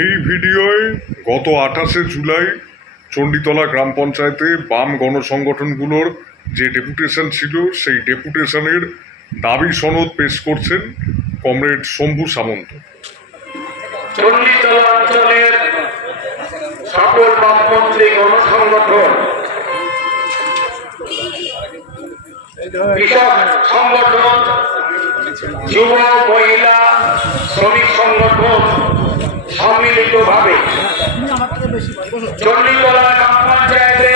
এই ভিডিওয় গত 28শে জুলাই চণ্ডীতলা গ্রাম পঞ্চায়েতে বাম গণসংগঠনগুলোর যে ডেপুটেশন ছিল সেই ডেপুটেশনের দাবি সনদ পেশ করছেন কমরেড শম্ভু সামন্ত। চণ্ডীতলা অঞ্চলের সকল বামপন্থী গণসংগঠন, কৃষক সংগঠন, যুব মহিলা শ্রমিক সংগঠন সম্মিলিতভাবে চণ্ডীতলা গ্রাম পঞ্চায়েতে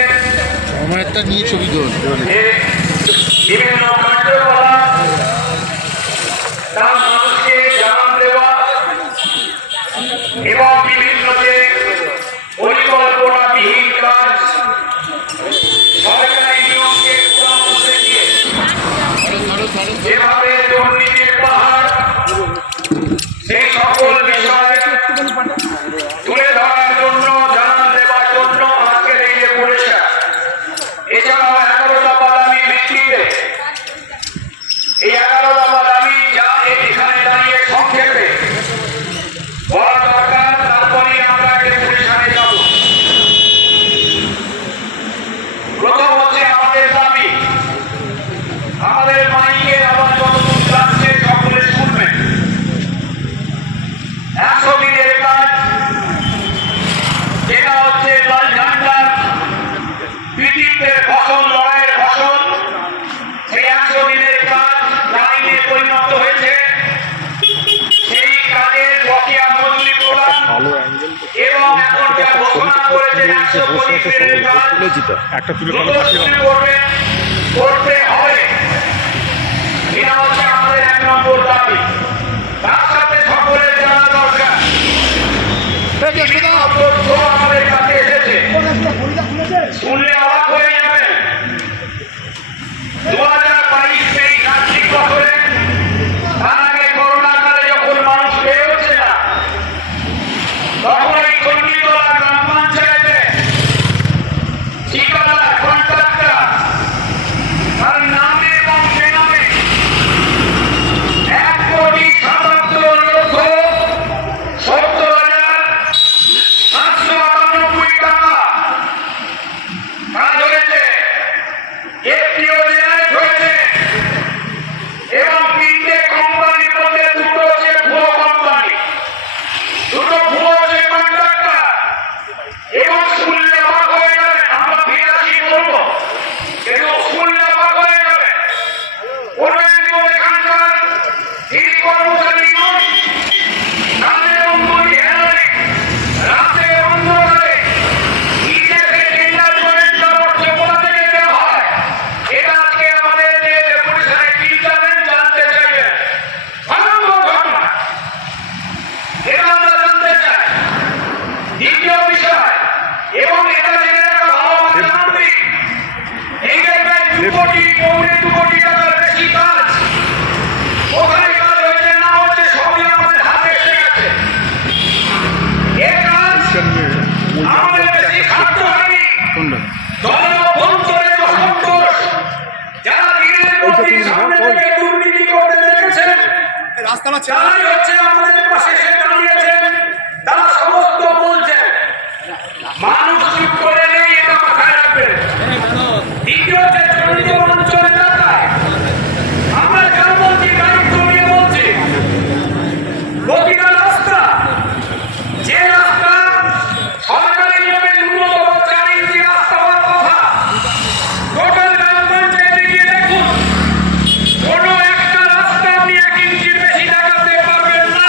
বিভিন্ন কার্যকলাপ তা মানুষকে জানান দেওয়া এবং বিভিন্ন যে পরিকল্পনাবিহীন কাজ সরকারি নিয়মকে পরামর্শ দিয়ে যেভাবে দুর্নীতির পাহাড়, সেই সকল বিষয় তুলে ধরার জন্য, জানান দেওয়ার জন্য আজকের এই যে পরিষেবা। এছাড়াও 11 দফা দাবির ভিত্তিতে এই 11 দফা দাবি যা এখানে দাঁড়িয়ে সংক্ষেপে বলা দরকার, তারপরে আমরা ডেপুটেশনে যাব। প্রথম হচ্ছে আমাদের দাবি, আমাদের মাইকে আবার যতটুকু যাচ্ছে সকলে শুনবেন। 100 দিনের কাজ, যেটা হচ্ছে লাল ঝান্ডার কৃতিত্বের ফসল, লড়াইয়ের ফসল, সেই 100 দিনের কাজ আইনে পরিণত হয়েছে। সেই কাজের বকেয়া মজুরি প্রদান এবং এখন যা ঘোষণা করেছেন 120 দিনের কাজ করতে হবে, এটা হচ্ছে আমাদের 1 নম্বর দাবি। তার সাথে সকলের জানা দরকার, তথ্য আমাদের কাছে এসেছে, শুনলে অবাক হয়ে যাবেন। 2022-23 আর্থিক বছরে, তার আগে করোনা কালে যখন মানুষ বেরোচ্ছে না, তখন এই চণ্ডীতলা গ্রাম পঞ্চায়েতে ঠিকাদার কন্ট্রাক্টর তার নামে এবং বেনামে 1,77,70,798 টাকা কাজ হয়েছে, এফপিও জেনারেট হয়েছে এবং 3টে কোম্পানির মধ্যে 2টো হচ্ছে ভুয়ো কোম্পানি, 2টো ভুয়ো হচ্ছে কন্ট্রাক্টর। এবং শুনলে অবাক হয়ে যাবে, আমরা ফিরাসি বলবো কিন্তু শুনলে অবাক হয়ে যাবে। কোনো একজন এখানকার এই কর্মচারী নয়, তাদের অঙ্গুলি হেলারে রাতে অন্ধকারে নিজেকে টেন্ডার করে যাবতীয় কোথা থেকে দেওয়া হয়, এটা আজকে আমাদের যে ডেপুটেশনে চিন্তাবেন, জানতে চাইবেন। ভয়ঙ্কর ঘটনা, এটা আমরা জানতে চাই। দ্বিতীয় বিষয়, এবং এটা জেনে রাখা ভালো, আমরা জানবি এই জায়গায় 2 কোটি, পৌনে 2 কোটি টাকার বেশি কাজ, ওখানে কাজ হয়েছে না হচ্ছে সবই আমাদের হাতে এসে গেছে। এ কাজ আমাদের বেশি খাটতে হয়নি, দলের অভ্যন্তরে অসন্তোষ যারা দিনের পর দিন সামনে থেকে দুর্নীতি করতে দেখেছেন, তারাই হচ্ছে আমাদের পাশে এসে দাঁড়িয়েছেন। তারা সমস্ত বলছেন, মানুষ চুপ করে নেই, এটা মাথায় রাখবেন। দ্বিতীয় যে চণ্ডীতলা অঞ্চল এলাকায় আমরা যা বলছি, দায়িত্ব নিয়ে বলছি, প্রতিটা রাস্তা, যে রাস্তা সরকারি নিয়মে ন্যূনতম 4 ইঞ্চি রাস্তা হওয়ার কথা, টোটাল গ্রাম পঞ্চায়েতে গিয়ে দেখুন, কোনো একটা রাস্তা আপনি 1 ইঞ্চির বেশি লাগাতে পারবেন না।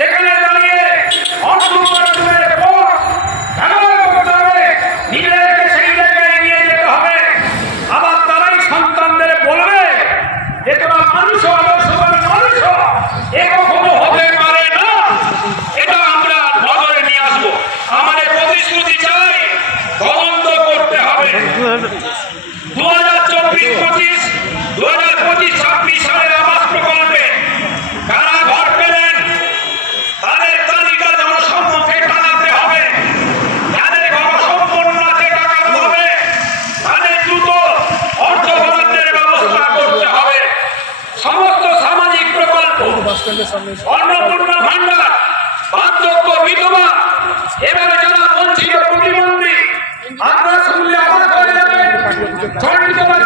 সেখানে দাঁড়িয়ে অসুবিধার পর খেলোয়াড় করতে হবে, নিজেদেরকে সেই জায়গায় নিয়ে যেতে হবে। আবার তারাই সন্তানদের বলবে যে তোরা মানুষ আদর্শবান মানুষ, এ কখনো হতে পারে না। এটা আমরা নজরে নিয়ে আসবো। আমাদের প্রতিশ্রুতি চাই, তদন্ত করতে হবে। 2024-25, 2025-26 সালের আবাস প্রকল্পে কারা ঘর পেলেন তাদের তালিকা জনসম্মুখে টানাতে হবে। যাদের ঘর সম্পন্ন আছে, টাকা হবে, তাদের দ্রুত অর্থ বরাদ্দের ব্যবস্থা করতে হবে। সমস্ত সামাজিক প্রকল্প, অন্নপূর্ণা ভান্ডার, বার্ধক্য বিধবা, এবারে যারা বঞ্চিত প্রতিবন্ধী, আপনারা শুনলে অবাক হয়ে যাবেন। চণ্ডীতলা